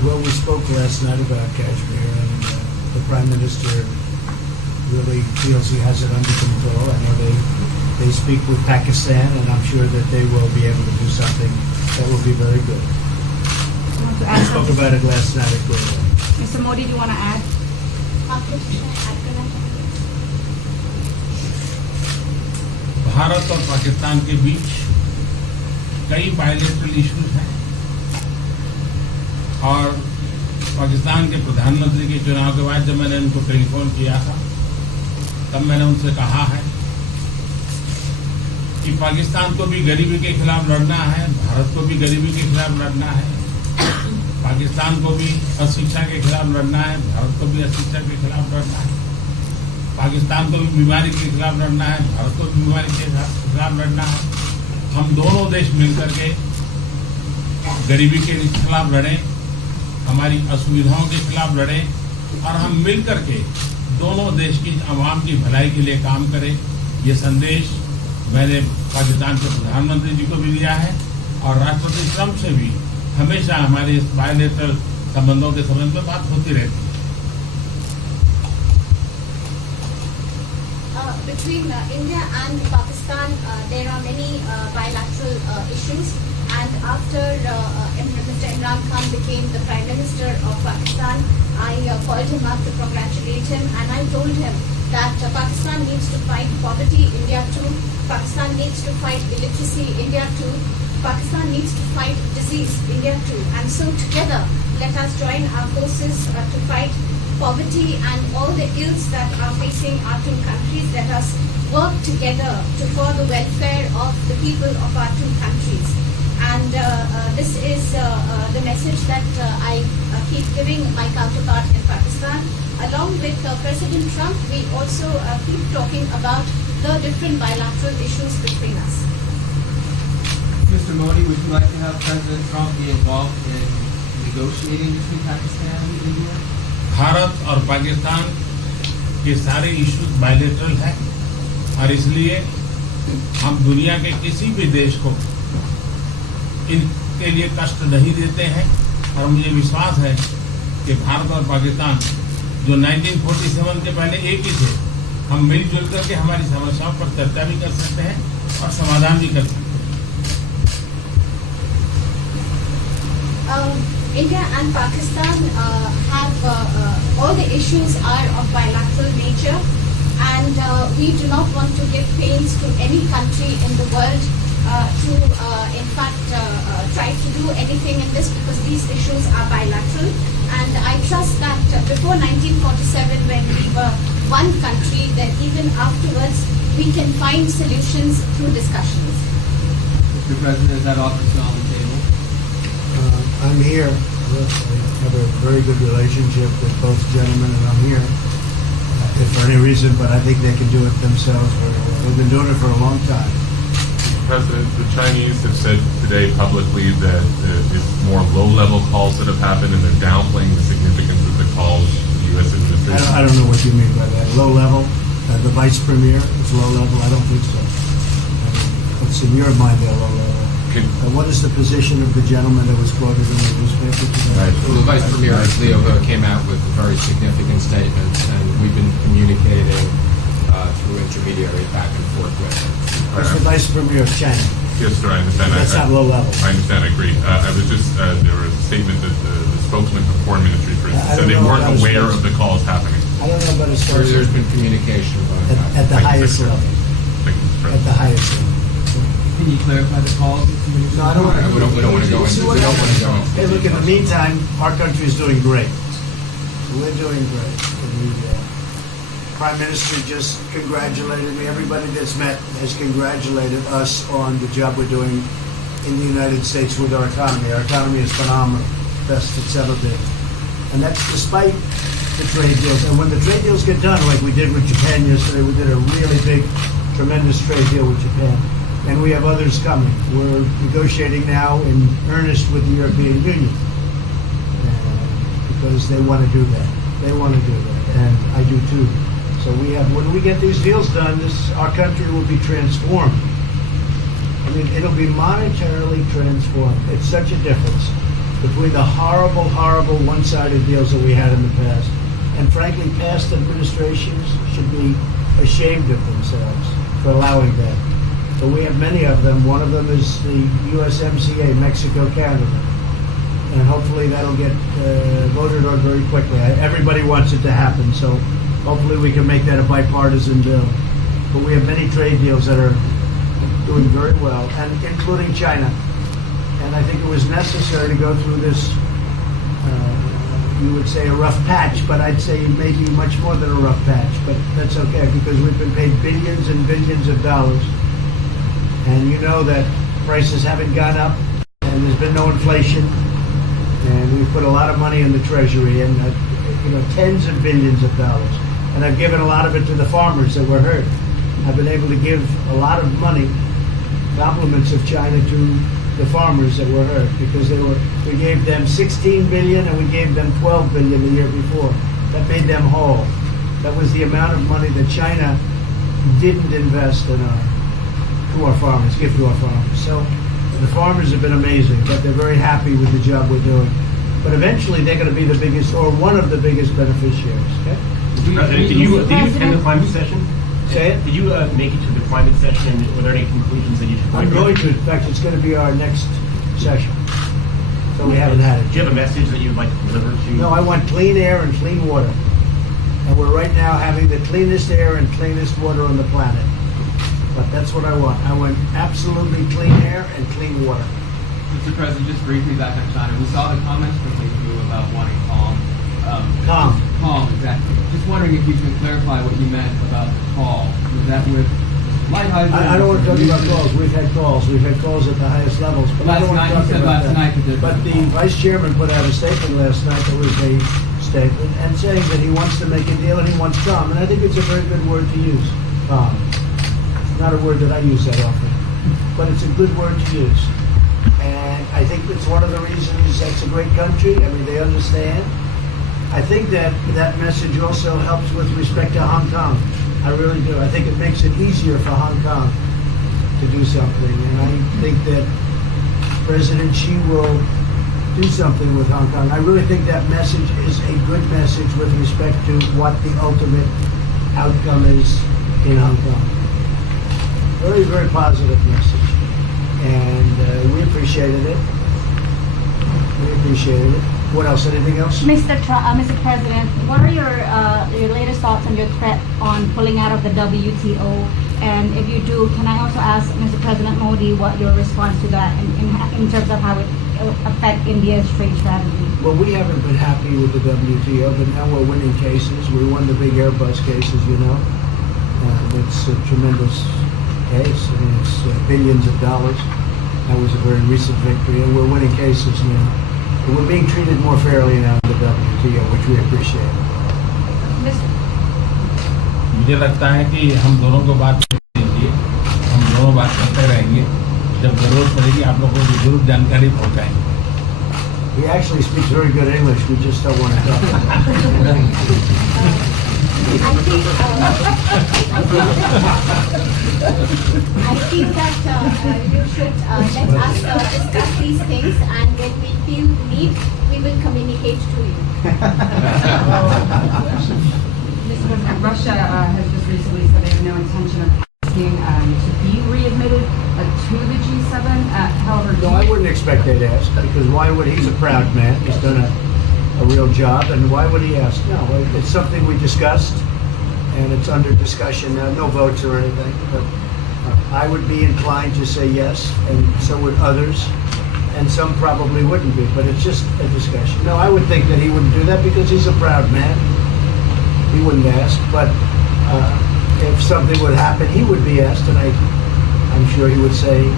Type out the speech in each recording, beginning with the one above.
Well, we spoke last night about Kashmir, and the Prime Minister really feels he has it under control. I know they speak with Pakistan, and I'm sure that they will be able to do something that will be very good. We spoke about it last night at Gurgaon. Mr. Modi, do you want to add? Bharat और पाकिस्तान के बीच कई bilateral issues हैं और पाकिस्तान के प्रधानमंत्री के चुनाव के बाद जब मैंने उनको टेलीफोन किया था तब मैंने उनसे कहा है कि पाकिस्तान को भी गरीबी के खिलाफ लड़ना है, भारत को भी गरीबी के खिलाफ लड़ना है, पाकिस्तान को भी अशिक्षा के खिलाफ लड़ना है, भारत को भी अशिक्षा के खिलाफ लड़ना है, पाकिस्तान को भी बीमारी के खिलाफ लड़ना है, भारत को भी बीमारी के खिलाफ लड़ना है। हम दोनों देश मिलकर के गरीबी के खिलाफ लड़ें, हमारी असुविधाओं के खिलाफ लड़ें और हम मिलकर के दोनों देश की आवाम की भलाई के लिए काम करें। ये संदेश मैंने पाकिस्तान के प्रधानमंत्री जी को भी दिया है और राष्ट्रपति ट्रंप से भी हमेशा हमारे इस बायलैटरल संबंधों के संबंध में बात होती रहती है। Between India and Pakistan, there are many bilateral issues. And after Mr. Imran Khan became the Prime Minister of Pakistan, I called him up to congratulate him, and I told him that Pakistan needs to fight poverty, India too. Pakistan needs to fight illiteracy, India too. Pakistan needs to fight disease, India too. And so together, let us join our forces to fight poverty and all the ills that are facing our two countries. Let us work together for the welfare of the people of our two countries. And this is the message that I keep giving my counterpart in Pakistan. Along with President Trump, we also keep talking about the different bilateral issues between us. Mr. Modi, would you like to have President Trump be involved in negotiating between Pakistan and India? Bharat और पाकिस्तान के सारे issues bilateral हैं और इसलिए हम दुनिया के किसी भी देश को इनके लिए कष्ट नहीं देते हैं और मुझे विश्वास है कि भारत और पाकिस्तान जो 1947 के पहले एक ही थे, हम मिलजुल करके हमारी समस्याओं पर चर्चा भी कर सकते हैं और समाधान भी कर सकते हैं। India and Pakistan have all the issues are of bilateral nature, and we do not want to give pains to any country in the world to in fact try to do anything in this, because these issues are bilateral. And I trust that before 1947, when we were one country, that even afterwards we can find solutions through discussions. Mr. President, is that offer still on the table? I'm here. I have a very good relationship with both gentlemen, and I'm here if for any reason, but I think they can do it themselves very well. They've been doing it for a long time. President, the Chinese have said today publicly that it's more low-level calls that have happened, and they're downplaying the significance of the calls the U.S. administration. I don't know what you mean by that. Low level? The vice premier is low level? I don't think so. What's in your mind there, low level? What is the position of the gentleman that was quoted in the newspaper today? Well, the Vice Premier, Leo Ho, came out with very significant statements, and we've been communicating through intermediaries back and forth with him. That's the Vice Premier of China. Yes, sir, I understand. That's not low level. I understand, I agree. I was just, there was a statement that the spokesman for Foreign Ministry, for instance, said they weren't aware of the calls happening. I don't know about his There's been communication about at the highest level. Thank you, Mr. At the President. highest level. Can you clarify the calls? No, I don't want to. We don't want to go into. We don't want to go into. Hey, look, in the meantime, our country is doing great. We're doing great. And the Prime Minister just congratulated me. Everybody that's met has congratulated us on the job we're doing in the United States with our economy. Our economy is phenomenal, best it's ever been. And that's despite the trade deals. And when the trade deals get done, like we did with Japan yesterday, we did a really big, tremendous trade deal with Japan. And we have others coming. We're negotiating now in earnest with the European Union because they want to do that. They want to do that, and I do too. So we have. When we get these deals done, our country will be transformed. I mean, it'll be monetarily transformed. It's such a difference. between the horrible, horrible one-sided deals that we had in the past. And frankly, past administrations should be ashamed of themselves for allowing that. But we have many of them. One of them is the USMCA, Mexico-Canada. And hopefully that'll get voted on very quickly. Everybody wants it to happen, so hopefully we can make that a bipartisan bill. But we have many trade deals that are doing very well, and including China. And I think it was necessary to go through this, you would say a rough patch, but I'd say maybe much more than a rough patch. But that's okay, because we've been paid billions and billions of dollars. And you know that prices haven't gone up, and there's been no inflation. And we've put a lot of money in the Treasury, and tens of billions of dollars. And I've given a lot of it to the farmers that were hurt. I've been able to give a lot of money, compliments of China, to the farmers that were hurt, because we gave them 16 billion and we gave them 12 billion the year before. That made them whole. That was the amount of money that China didn't invest in to our farmers, give to our farmers. So the farmers have been amazing, but they're very happy with the job we're doing. But eventually they're going to be the biggest, or one of the biggest beneficiaries. Okay? President, did you attend the climate session? Say it? Did you make it to the climate session, and were there any conclusions that you took? I'm going to. In fact, it's going to be our next session. So we haven't had it. Do you have a message that you would like to deliver to? No, I want clean air and clean water. And we're right now having the cleanest air and cleanest water on the planet. But that's what I want. I want absolutely clean air and clean water. Mr. President, just briefly back on China, we saw the comments from you about wanting calm. Calm. Calm, exactly. Just wondering if you can clarify what you meant about the call. Was that with lighthearted? I don't want to talk about calls. We've had calls. We've had calls at the highest levels. But I don't want to talk about that. But the vice chairman put out a statement last night that was a statement, and saying that he wants to make a deal and he wants calm. And I think it's a very good word to use, calm. Not a word that I use that often, but it's a good word to use. And I think it's one of the reasons that's a great country. I mean, they understand. I think that message also helps with respect to Hong Kong. I really do. I think it makes it easier for Hong Kong to do something. And I think that President Xi will do something with Hong Kong. I really think that message is a good message with respect to what the ultimate outcome is in Hong Kong. Very, very positive message. And we appreciated it. We appreciated it. What else? Anything else? Mr. President, what are your latest thoughts on your threat on pulling out of the WTO? And if you do, can I also ask Mr. President Modi what your response to that in terms of how it will affect India's trade strategy? Well, we haven't been happy with the WTO, but now we're winning cases. We won the big Airbus cases, you know. It's a tremendous case. I mean, it's billions of dollars. That was a very recent victory, and we're winning cases now. But we're being treated more fairly now in the WTO, which we appreciate. मुझे लगता है कि हम दोनों को बात कीजिए, हम दोनों बात करते रहेंगे, जब जरूरत पड़ेगी आप लोगों को जरूर जानकारी पहुंचाएंगे. He actually speaks very good English. We just don't want to talk about it. I think that you should let us discuss these things, and when we feel need, we will communicate to you. Mr. President, Russia has just recently said they have no intention of asking to be readmitted to the G7. However, No, I wouldn't expect they'd ask, because why would he's a proud man. He's done a real job, and why would he ask? No, it's something we discussed, and it's under discussion now. No votes or anything, but I would be inclined to say yes, and so would others, and some probably wouldn't be, but it's just a discussion. No, I would think that he wouldn't do that because he's a proud man. He wouldn't ask, but if something would happen, he would be asked, and I'm sure he would say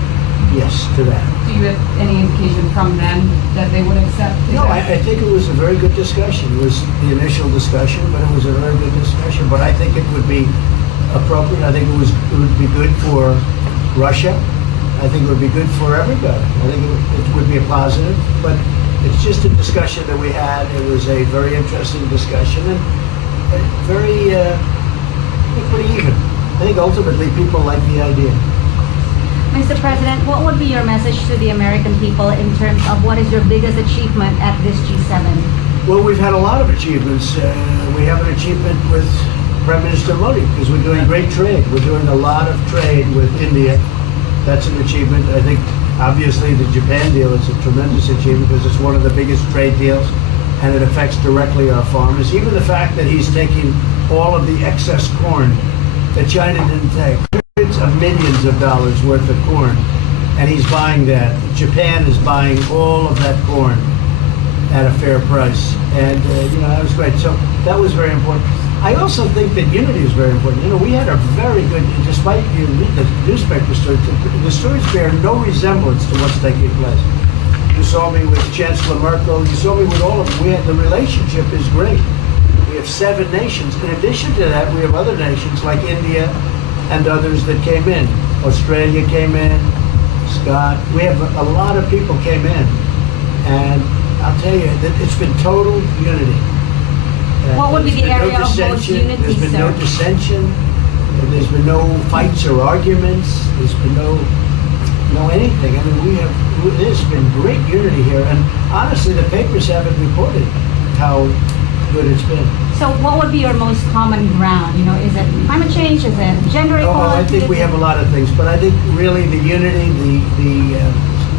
yes to that. do you have any indication from them that they would accept? No, I think it was a very good discussion. It was the initial discussion, but it was a very good discussion. But I think it would be appropriate. I think it would be good for Russia. I think it would be good for everybody. I think it would be a positive. But it's just a discussion that we had. It was a very interesting discussion and pretty even. I think ultimately people like the idea. Mr. President, what would be your message to the American people in terms of what is your biggest achievement at this G7? Well, we've had a lot of achievements. We have an achievement with Prime Minister Modi because we're doing great trade. We're doing a lot of trade with India. That's an achievement. I think, obviously, the Japan deal is a tremendous achievement because it's one of the biggest trade deals and it affects directly our farmers. Even the fact that he's taking all of the excess corn that China didn't take, hundreds of millions of dollars worth of corn, and he's buying that. Japan is buying all of that corn at a fair price. And, that was great. So that was very important. I also think that unity is very important. We had a very good, despite you read the newspaper stories, the stories bear no resemblance to what's taking place. You saw me with Chancellor Merkel. You saw me with all of them. The relationship is great. We have 7 nations. In addition to that, we have other nations like India and others that came in. Australia came in, Scott. We have a lot of people came in. And I'll tell you, that it's been total unity. What would be the There's been area of most dissension. unity, There's been no sir? dissension. There's been no fights or arguments. There's been no anything. I mean, there's been great unity here. And honestly, the papers haven't reported how good it's been. So what would be your most common ground? Is it climate change? Is it gender equality? I think we have a lot of things, but I think really the unity,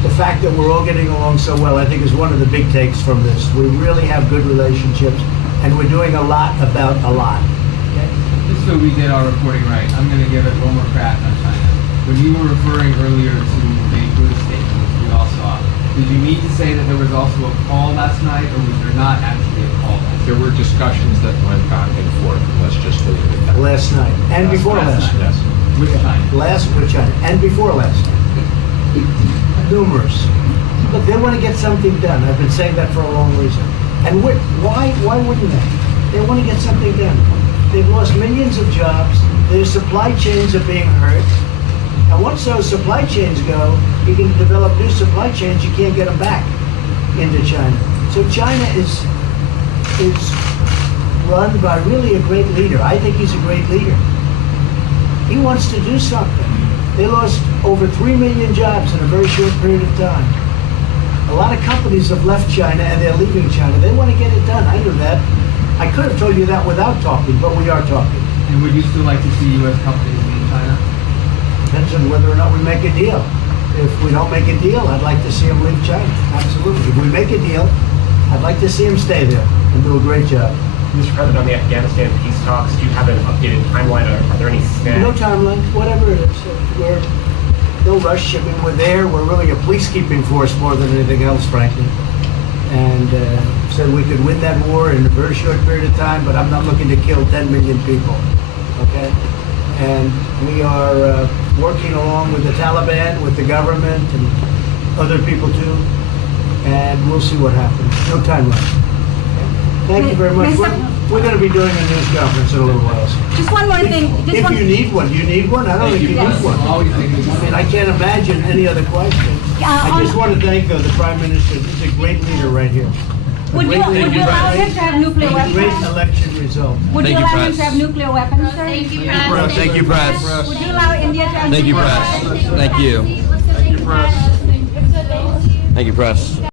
the fact that we're all getting along so well, I think is one of the big takes from this. We really have good relationships, and we're doing a lot about a lot. Just so we get our reporting right, I'm going to give it one more crack on China. When you were referring earlier to the Buddhist statement, which we all saw, did you mean to say that there was also a call last night, or was there not actually a call last night? There were discussions that went back and forth. Let's just leave it at that. Last night, and before last night. Yes. With China? With China, and before last night. Numerous. Look, they want to get something done. I've been saying that for a long reason. And why wouldn't they? They want to get something done. They've lost millions of jobs. Their supply chains are being hurt. And once those supply chains go, you can develop new supply chains. You can't get them back into China. So China is run by really a great leader. I think he's a great leader. He wants to do something. They lost over 3 million jobs in a very short period of time. A lot of companies have left China and they're leaving China. They want to get it done. I knew that. I could have told you that without talking, but we are talking. And would you still like to see U.S. companies leave China? Depends on whether or not we make a deal. If we don't make a deal, I'd like to see them leave China. Absolutely. If we make a deal, I'd like to see them stay there and do a great job. Mr. President, on the Afghanistan peace talks, do you have an updated timeline? Are there any snags? No timeline, whatever it is. We're no rush. I mean, we're there. We're really a peacekeeping force more than anything else, frankly. And said we could win that war in a very short period of time, but I'm not looking to kill 10 million people. Okay? And we are working along with the Taliban, with the government, and other people too. And we'll see what happens. No timeline. Thank you very much. We're going to be doing a news conference in a little while. Just one more thing. If you need one, you need one? I don't think you need one. I mean, I can't imagine any other question. I just want to thank the Prime Minister. He's a great leader right here. Would you allow him to have nuclear Great weapons? election result. Would you allow him to have nuclear weapons, sir? Thank you, Press. Thank you, Press. Would you allow India to have Thank you, nuclear Press. weapons? Thank you. Thank you, Press. Thank you, Press.